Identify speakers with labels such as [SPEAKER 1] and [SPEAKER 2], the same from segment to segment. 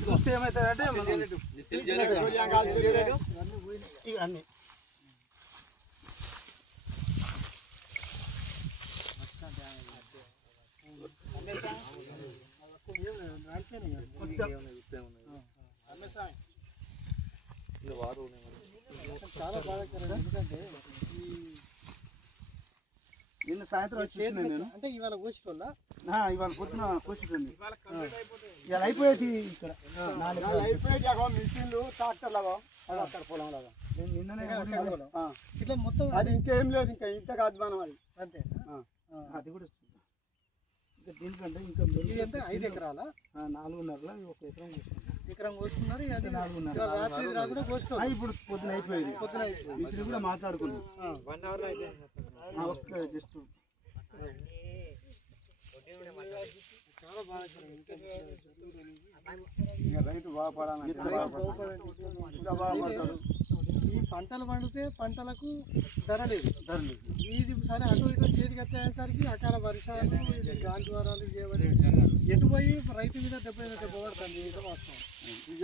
[SPEAKER 1] చూస్తే ఏమవుతుందంటే అన్ని చాలా బాధాకరం ఎందుకంటే నిన్న సాయంత్రం వచ్చి నేను
[SPEAKER 2] అంటే ఇవాళ కోసి వల్ల
[SPEAKER 1] ఇవాళ పొద్దున కూర్చుంటుంది. ఇవాళ అయిపోయేది ఇక్కడ. నాలుగు
[SPEAKER 3] మిషన్లు ట్రాక్టర్ లాగా అది అక్కడ పొలం లాగా
[SPEAKER 1] నేను నిన్ననే.
[SPEAKER 2] ఇట్లా మొత్తం
[SPEAKER 3] అది ఇంకేం లేదు ఇంకా ఇంత మనం అది.
[SPEAKER 2] అంతే.
[SPEAKER 1] అది కూడా వస్తుంది. ఇంకా దీనికంటే ఇంకా
[SPEAKER 2] ఇది ఎంత? ఐదు ఎకరాల?
[SPEAKER 1] నాలుగున్నరలో ఒక ఎకరం కూర్చుంది
[SPEAKER 2] ఎకరం కోసుకున్నారు అది
[SPEAKER 1] నాలుగున్నర.
[SPEAKER 2] రాత్రి ఇది రాకుండా
[SPEAKER 1] ఆ,
[SPEAKER 2] కోసుకోవాలి
[SPEAKER 1] ఇప్పుడు పొద్దున అయిపోయింది.
[SPEAKER 2] పొద్దున అయిపోయింది.
[SPEAKER 1] కూడా మాట్లాడుకున్నాం ఒక్క జస్ట్
[SPEAKER 2] చాలా బాధాకరం ఎందుకంటే
[SPEAKER 3] ఇక రైతు
[SPEAKER 2] ఈ పంటలు పండితే పంటలకు ధర లేదు.
[SPEAKER 1] ధరలు
[SPEAKER 2] ఇది సరే అటు ఇటు చేతికి వచ్చేసరికి అకాల వర్షాలు గాలి ద్వారాలు చేయబడి ఎటు పోయి రైతు మీద దెబ్బ దెబ్బ పడుతుంది ఇది వాస్తవం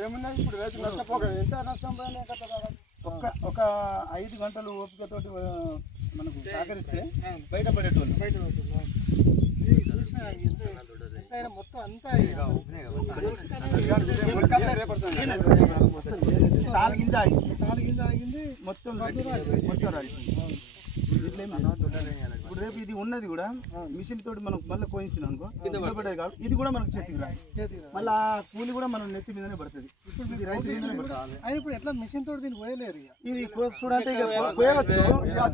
[SPEAKER 3] ఏమున్నా ఇప్పుడు రైతు నష్టపోక ఎంత నష్టం పోయినా కాదు.
[SPEAKER 1] ఒక్క ఒక ఐదు గంటలు ఓపికతోటి మనకు సహకరిస్తే బయటపడేటోళ్ళు
[SPEAKER 2] బయట పడుతుంది ఇది చూసినా ఎంత ఎంతైనా మొత్తం అంతా ఇక
[SPEAKER 3] మొలకలే రేపడుతుంది.
[SPEAKER 1] నాలుగు గింజ ఆగింది మొత్తం మొత్తం రాలిపోయింది. ఇప్పుడు రేపు ఇది ఉన్నది కూడా మిషన్ తోటి మనం మళ్ళీ కోయించినాం అనుకో కింద పడేది కాదు ఇది కూడా మనకు చేతికి రాదు. మళ్ళీ ఆ కూలి కూడా మనం నెత్తి మీదనే పడుతుంది. ఇప్పుడు ఇది రైతు మీదనే పడుతుంది.
[SPEAKER 2] అది ఇప్పుడు ఎట్లా మిషన్ తోటి దీన్ని పోయలేరు ఇక?
[SPEAKER 1] ఇది ఇక కోయవచ్చు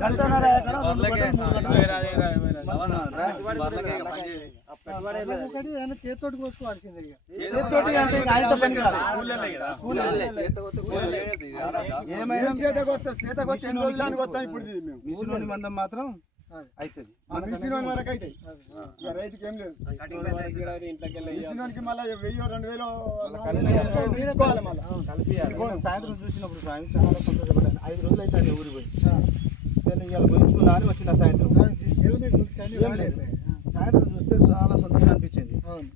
[SPEAKER 1] గంటన్నర
[SPEAKER 2] ఒకటి ఏదైనా చేతితోటి కోసుకోవాల్సిందే ఇక.
[SPEAKER 1] చేతితోటి అంటే ఇక ఆయనతో పని కాదు. ఏమైనా?
[SPEAKER 3] చేతకు వస్తే చేతకు వచ్చి ఎన్ని రోజులు దానికి వస్తాం ఇప్పుడు ఇది మేము?
[SPEAKER 1] మిషన్ మందం మాత్రం. అవుతుంది
[SPEAKER 3] వరకు రైతుకి ఏం లేదు. మళ్ళీ వెయ్యి రెండు వేలు
[SPEAKER 1] సాయంత్రం చూసినప్పుడు స్వామి చాలా ఐదు రోజులు అయితే అది ఊరికి పోయి. నేను ఇవాళ పోయించుకున్నా అని వచ్చిన సాయంత్రం. సాయంత్రం చూస్తే చాలా సంతోషం అనిపించింది
[SPEAKER 2] అవును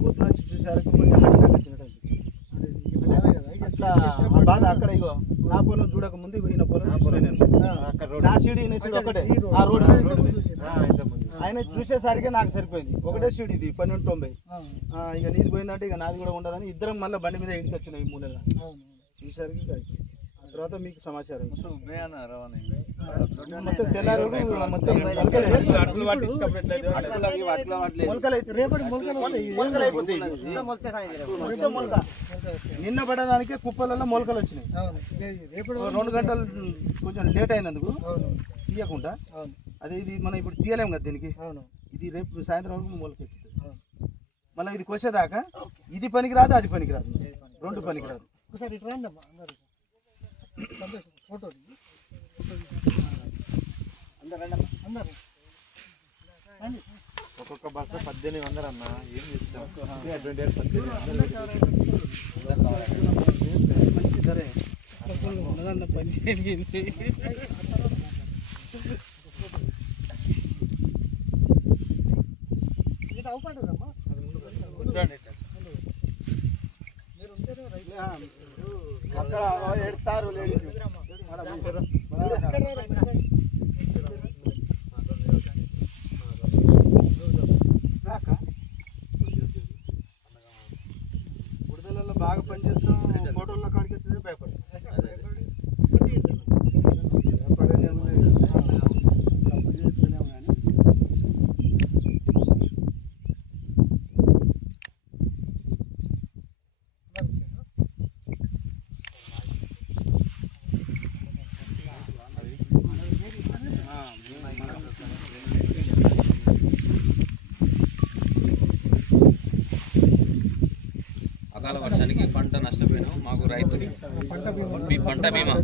[SPEAKER 1] పొద్దున వచ్చి చూసారికి కొంచెం కట్టకట్ట వచ్చినట్టు అనిపించింది.
[SPEAKER 2] అదే ఇక నెల కదా ఇక
[SPEAKER 1] అట్లా ఆ బాధ అక్కడ ఇగో నా పొలం చూడక ముందు ఈయన పొలం చూసిన నేను ఈయన ఒకటే. ఆ రోడ్? ఆయన చూసేసరికి నాకు సరిపోయింది. ఒకటే సీడ్ ఇది పన్నెండు తొంభై. ఇక నీది పోయిందంటే ఇక నాది కూడా ఉండదని ఇద్దరం మళ్ళీ బండి మీద ఇంటికి వచ్చినాం ఈ మూలెల
[SPEAKER 2] అవును.
[SPEAKER 1] తర్వాత మీకు సమాచారం మొత్తం తెల్లారు నిన్న పడడానికే కుప్పలలో మొలకలు వచ్చినాయి.
[SPEAKER 2] రేపటి
[SPEAKER 1] రెండు గంటలు కొంచెం లేట్ అయినందుకు
[SPEAKER 2] అవును.
[SPEAKER 1] తీయకుండా
[SPEAKER 2] అవును.
[SPEAKER 1] అదే ఇది మనం ఇప్పుడు తీయలేము కదా దీనికి.
[SPEAKER 2] అవును.
[SPEAKER 1] ఇది రేపు సాయంత్రం వరకు మొలకెత్తుతుంది
[SPEAKER 2] అవును.
[SPEAKER 1] మళ్ళీ ఇది కోసేదాకా ఇది పనికిరాదు అది పనికిరాదు. రెండు పనికిరాదు.
[SPEAKER 2] ఒకసారి ఇటు రండి ఫోటో అందరు రండి
[SPEAKER 4] ఒక్కొక్క బస్సు పద్దెనిమిది వందలు అన్న ఏం చెప్తాం
[SPEAKER 1] మంచి ధరే
[SPEAKER 2] అవుపడదమ్మా
[SPEAKER 3] అక్కడ ఎడతారు లేడీస్.
[SPEAKER 5] వర్షానికి పంట నష్టపోయినాం మాకు రైతుని మీ పంట బీమా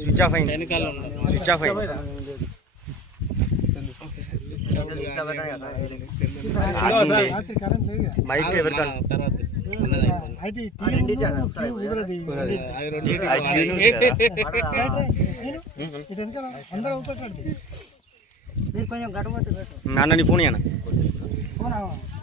[SPEAKER 5] స్విచ్ ఆఫ్ అయింది వెనకాల స్విచ్ ఆఫ్ అయింది.
[SPEAKER 6] మైక్
[SPEAKER 2] వెనకాల అందరూ అవుతాడు మీరు కొంచెం